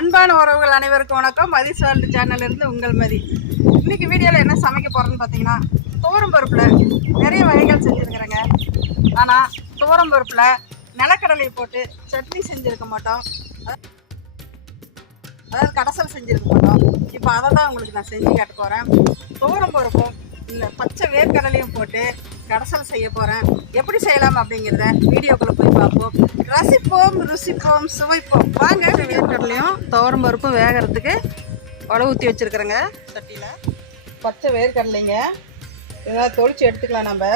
அன்பான உறவுகள் அனைவருக்கும் வணக்கம். மதிஸ் வேர்ல்டு சேனல்ல இருந்து உங்கள் மதி. இன்னைக்கு வீடியோவில் என்ன சமைக்க போகிறேன்னு பார்த்தீங்கன்னா, துவரம் பருப்பில் நிறைய வகைகள் செஞ்சுருக்கிறேங்க. ஆனால் துவரம் பருப்பில் நிலக்கடலை போட்டு சட்னி செஞ்சுருக்க மாட்டோம், அதாவது கடைசல் செஞ்சுருக்க மாட்டோம். இப்போ அதை தான் உங்களுக்கு நான் செஞ்சு காட்ட போகிறேன். துவரம் பருப்பும் இந்த பச்சை வேர்க்கடலையும் போட்டு கடைசல் செய்ய போகிறேன். எப்படி செய்யலாம் அப்படிங்கிறத வீடியோக்குள்ளே போய் பார்ப்போம். ரசிப்போம், ருசிப்போம், சுவைப்போம். வாங்க. வேர்க்கடலையும் துவரம் பருப்பும் வேகிறதுக்கு உழவு ஊற்றி வச்சுருக்குறேங்க சட்டியில். பச்சை வேர்க்கடலைங்க இதெல்லாம் தொளிச்சு எடுத்துக்கலாம். நம்ம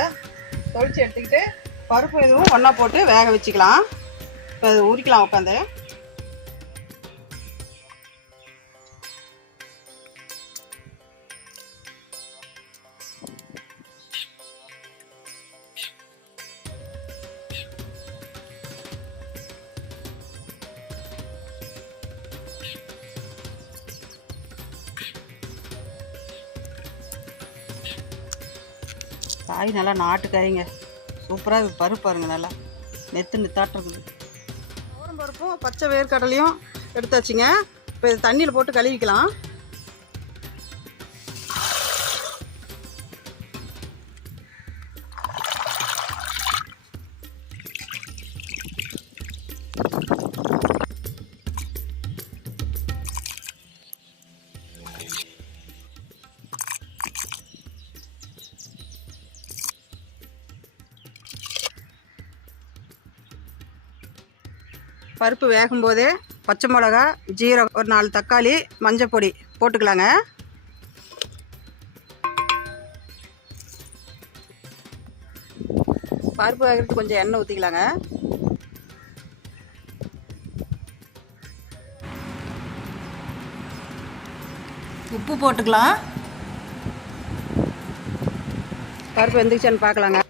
தொளிச்சு எடுத்துக்கிட்டு பருப்பு எதுவும் ஒன்றா போட்டு வேக வச்சுக்கலாம். இப்போ அது உரிக்கலாம் உட்காந்து. காய் நல்லா நாட்டு காய்ங்க, சூப்பராக இருக்குது. பருப்பு பாருங்க, நல்லா நெத்து நெத்தாட்டு இருக்குது. துவரம் பருப்பும் பச்சை வேர்க்கடலையும் எடுத்தாச்சுங்க. இப்போ இது தண்ணியில் போட்டு கழுவிக்கலாம். பருப்பு வேகும்போதே பச்சை மிளகா, ஜீரகம், ஒரு 4 தக்காளி, மஞ்சள் பொடி போட்டுக்கலாங்க. பருப்பு வேகிறதுக்கு கொஞ்சம் எண்ணெய் ஊற்றிக்கலாங்க. உப்பு போட்டுக்கலாம். பருப்பு வெந்துச்சுன்னு பார்க்கலாங்க.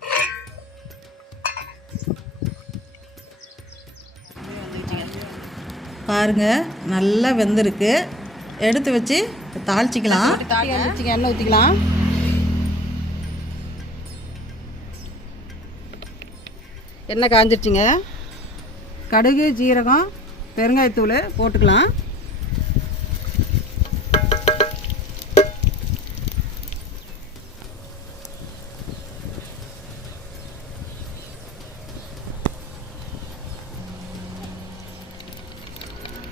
பாருங்க, நல்லா வெந்திருக்கு. எடுத்து வச்சு தாளிச்சிக்கலாம். எண்ணெய் ஊற்றிக்கலாம். எண்ணெய் காஞ்சிருச்சுங்க. கடுகு, ஜீரகம், பெருங்காயத்தூள் போட்டுக்கலாம்.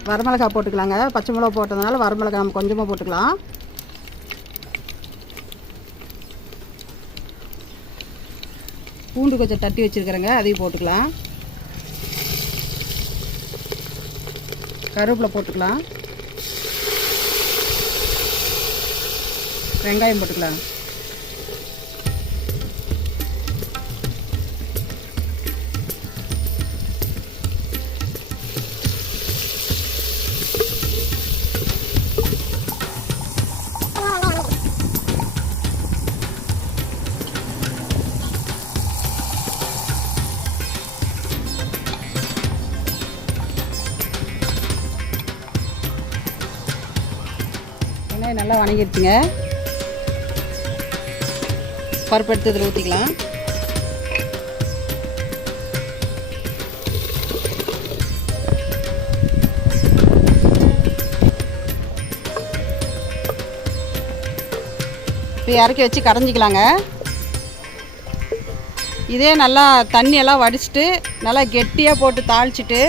வரமிளகா போட்டுக்கலாங்க. பச்சை மிளகா போட்டதுனால வரமிளகா நம்ம கொஞ்சமாக போட்டுக்கலாம். பூண்டு கொஞ்சம் தட்டி வச்சுருக்கிறேங்க, அதையும் போட்டுக்கலாம். கருவேப்பிலை போட்டுக்கலாம். வெங்காயம் போட்டுக்கலாம். நல்லா வணங்கிடுச்சுங்க. பருப்பு எடுத்து இதில் ஊற்றிக்கலாம். இப்போ இறக்கி வச்சு கரைஞ்சிக்கலாங்க. இதே நல்லா தண்ணியெல்லாம் வடிச்சிட்டு நல்லா கெட்டியாக போட்டு தாளிச்சிட்டு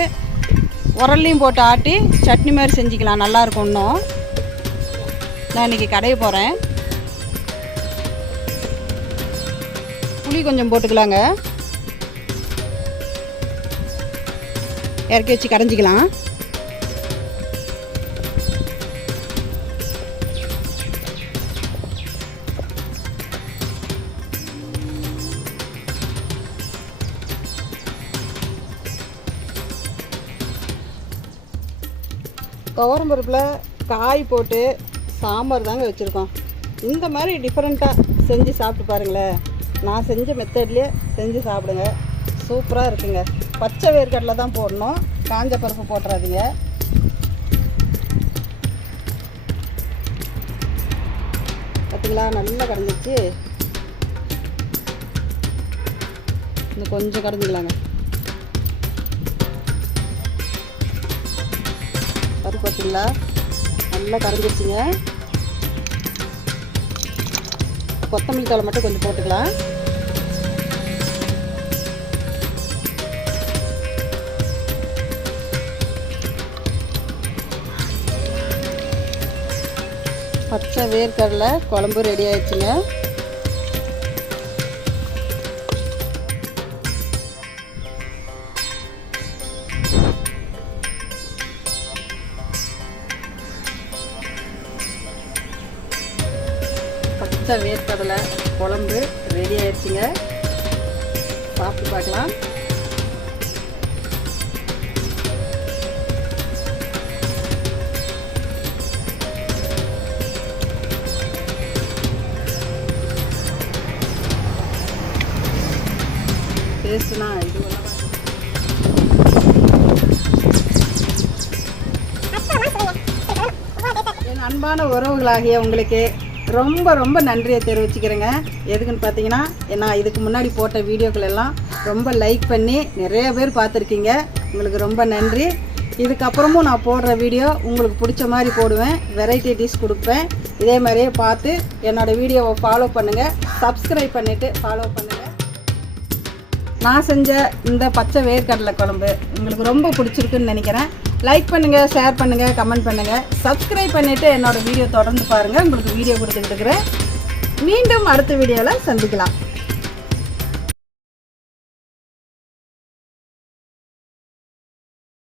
உரல்லையும் போட்டு ஆட்டி சட்னி மாதிரி செஞ்சுக்கலாம். நல்லாயிருக்கும். இன்னும் நான் இன்றைக்கி கடைய போகிறேன். புளி கொஞ்சம் போட்டுக்கலாங்க. இறக்கி வச்சு கரைஞ்சிக்கலாம். துவரம் பருப்பில் காய் போட்டு சாம்பார் தாங்க வச்சுருக்கோம். இந்த மாதிரி டிஃப்ரெண்ட்டாக செஞ்சு சாப்பிட்டு பாருங்களேன். நான் செஞ்ச மெத்தட்லேயே செஞ்சு சாப்பிடுங்க, சூப்பராக இருக்குங்க. பச்சை வேர்க்கடலை தான் போடணும், காஞ்ச பருப்பு போட்டுறாதீங்க. பார்த்திங்களா, நல்லா கரைஞ்சிச்சு. இன்னும் கொஞ்சம் கரைஞ்சிக்கலாங்க. பார்த்தீங்களா, நல்லா கரைஞ்சிருச்சுங்க. கொத்தமல்லி தழை மட்டும் கொஞ்சம் போட்டுக்கலாம். பச்சை வேர்க்கடலை குழம்பு ரெடி ஆயிடுச்சுங்க. பச்சை வேர்க்கடலை குழம்பு ரெடி ஆயிடுச்சுங்க. சாப்பிட்டு பார்க்கலாம். டேஸ்ட்னா இது என் அன்பான உறவுகளாகிய உங்களுக்கு ரொம்ப ரொம்ப நன்றியை தெரிவிச்சுக்கிறேங்க. எதுக்குன்னு பார்த்தீங்கன்னா, நான் இதுக்கு முன்னாடி போட்ட வீடியோக்கள் எல்லாம் ரொம்ப லைக் பண்ணி நிறைய பேர் பார்த்துருக்கீங்க. உங்களுக்கு ரொம்ப நன்றி. இதுக்கப்புறமும் நான் போடுற வீடியோ உங்களுக்கு பிடிச்ச மாதிரி போடுவேன். வெரைட்டி டிஷ் கொடுப்பேன். இதே மாதிரியே பார்த்து என்னோடய வீடியோவை ஃபாலோ பண்ணுங்கள். சப்ஸ்கிரைப் பண்ணிவிட்டு ஃபாலோ பண்ணுங்கள். நான் செஞ்ச இந்த பச்சை வேர்க்கடலை குழம்பு உங்களுக்கு ரொம்ப பிடிச்சிருக்குன்னு நினைக்கிறேன். லைக் பண்ணுங்கள், ஷேர் பண்ணுங்கள், கமெண்ட் பண்ணுங்கள். சப்ஸ்கிரைப் பண்ணிவிட்டு என்னோடய வீடியோ தொடர்ந்து பாருங்கள். உங்களுக்கு வீடியோ கொடுத்துக்கிட்டு இருக்கிறேன். மீண்டும் அடுத்த வீடியோவில் சந்திக்கலாம்.